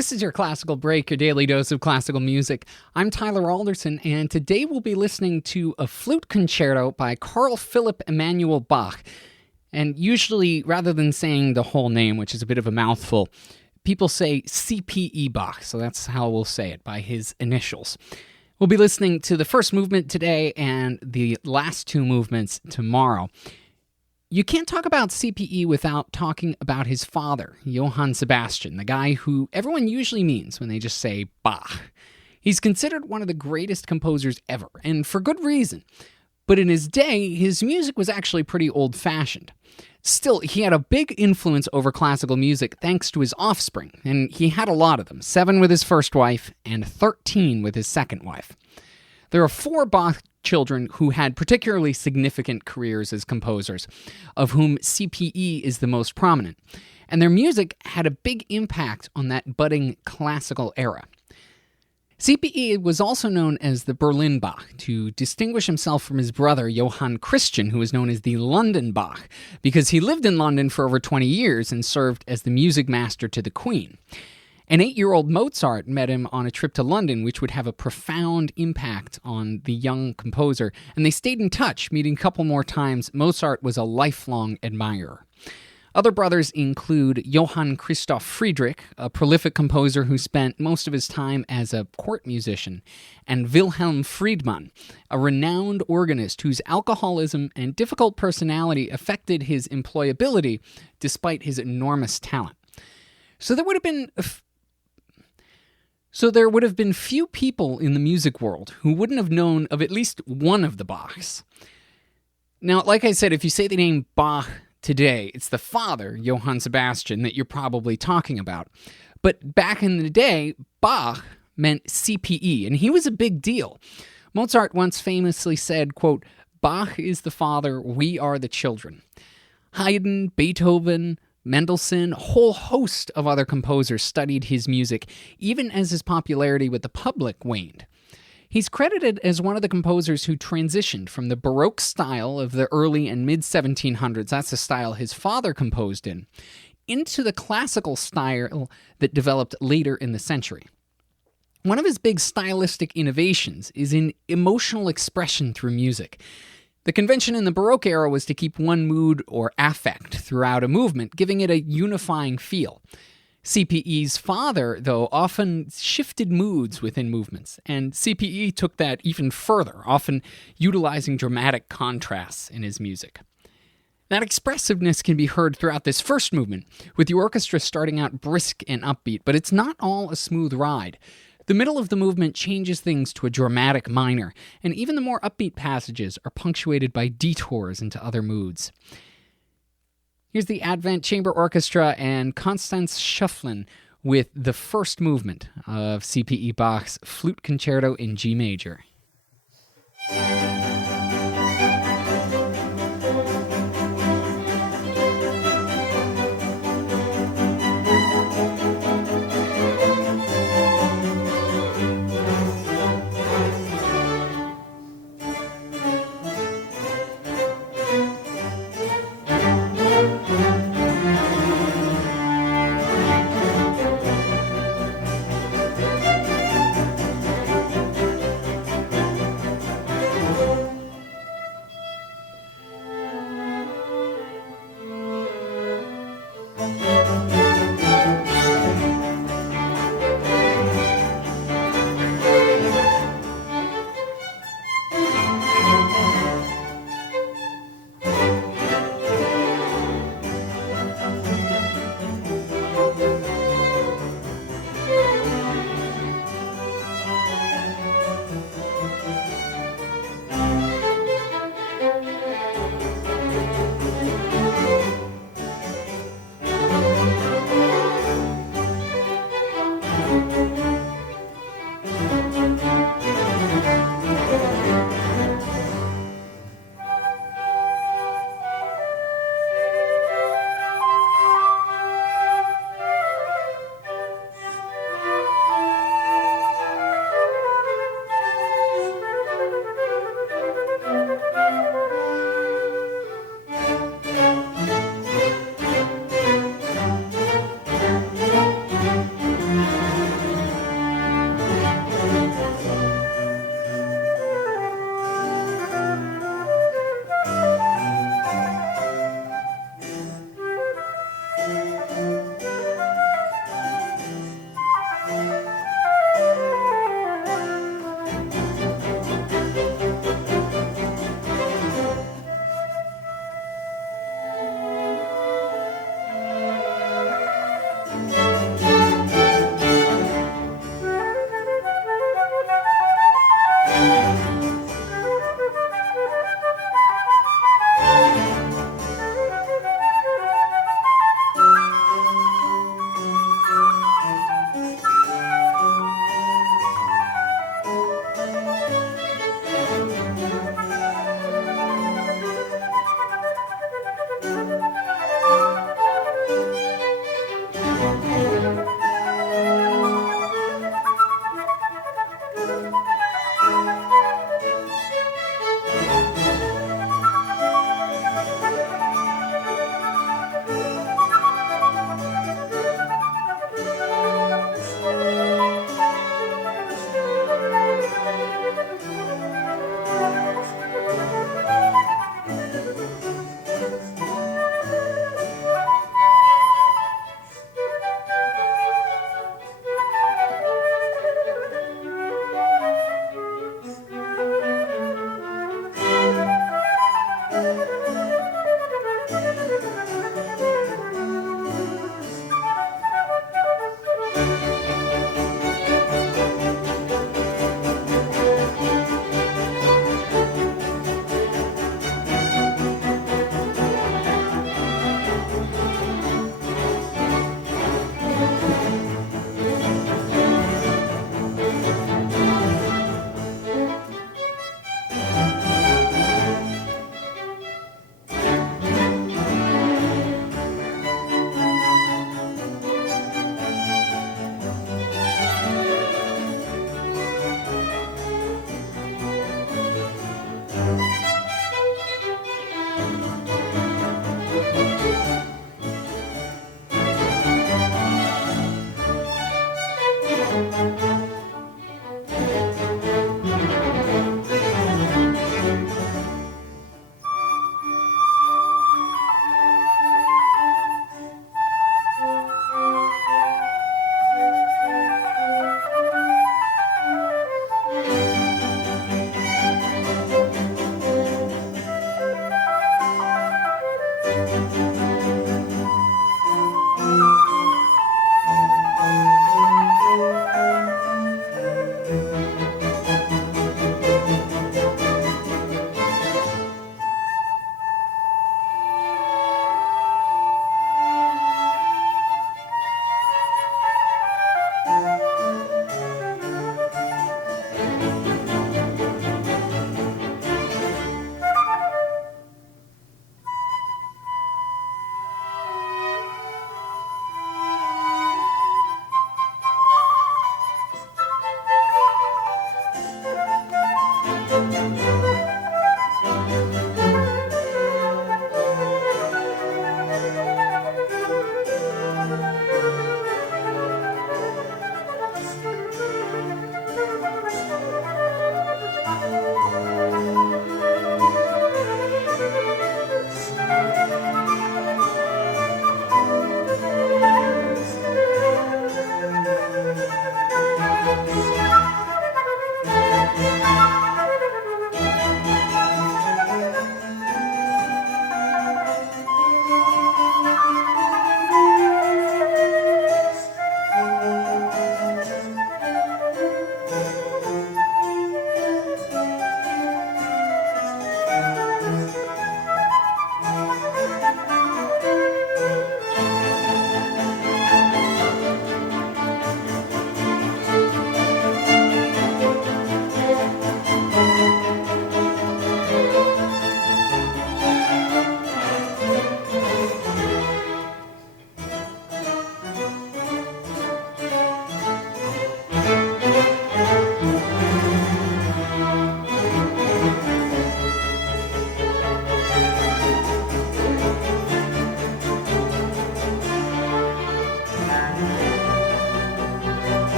This is your Classical Break, your daily dose of classical music. I'm Tyler Alderson, and today we'll be listening to a flute concerto by Carl Philipp Emanuel Bach. And usually, rather than saying the whole name, which is a bit of a mouthful, people say CPE Bach, so that's how we'll say it, by his initials. We'll be listening to the first movement today and the last two movements tomorrow. You can't talk about CPE without talking about his father, Johann Sebastian, the guy who everyone usually means when they just say Bach. He's considered one of the greatest composers ever, and for good reason. But in his day, his music was actually pretty old-fashioned. Still, he had a big influence over classical music thanks to his offspring, and he had a lot of them, 7 with his first wife and 13 with his second wife. There are 4 Bach children who had particularly significant careers as composers, of whom CPE is the most prominent, and their music had a big impact on that budding classical era. CPE was also known as the Berlin Bach, to distinguish himself from his brother Johann Christian, who was known as the London Bach, because he lived in London for over 20 years and served as the music master to the Queen. An 8-year-old Mozart met him on a trip to London, which would have a profound impact on the young composer, and they stayed in touch, meeting a couple more times. Mozart was a lifelong admirer. Other brothers include Johann Christoph Friedrich, a prolific composer who spent most of his time as a court musician, and Wilhelm Friedmann, a renowned organist whose alcoholism and difficult personality affected his employability despite his enormous talent. So there would have been few people in the music world who wouldn't have known of at least one of the Bachs. Now, like I said, if you say the name Bach today, it's the father, Johann Sebastian, that you're probably talking about. But back in the day, Bach meant CPE, and he was a big deal. Mozart once famously said, quote, "Bach is the father, we are the children." Haydn, Beethoven, Mendelssohn, a whole host of other composers studied his music, even as his popularity with the public waned. He's credited as one of the composers who transitioned from the Baroque style of the early and mid-1700s, that's the style his father composed in, into the classical style that developed later in the century. One of his big stylistic innovations is in emotional expression through music. The convention in the Baroque era was to keep one mood or affect throughout a movement, giving it a unifying feel. CPE's father, though, often shifted moods within movements, and CPE took that even further, often utilizing dramatic contrasts in his music. That expressiveness can be heard throughout this first movement, with the orchestra starting out brisk and upbeat, but it's not all a smooth ride. The middle of the movement changes things to a dramatic minor, and even the more upbeat passages are punctuated by detours into other moods. Here's the Advent Chamber Orchestra and Constance Schufflin with the first movement of CPE Bach's Flute Concerto in G major.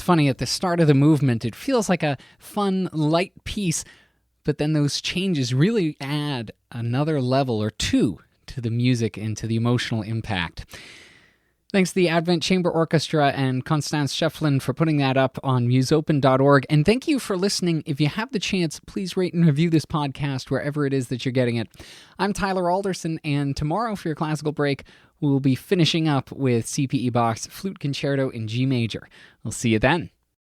It's funny, at the start of the movement, it feels like a fun, light piece, but then those changes really add another level or two to the music and to the emotional impact. Thanks to the Advent Chamber Orchestra and Constance Schefflin for putting that up on musopen.org. And thank you for listening. If you have the chance, please rate and review this podcast wherever it is that you're getting it. I'm Tyler Alderson, and tomorrow for your classical break, we'll be finishing up with CPE Bach's Flute Concerto in G major. We'll see you then.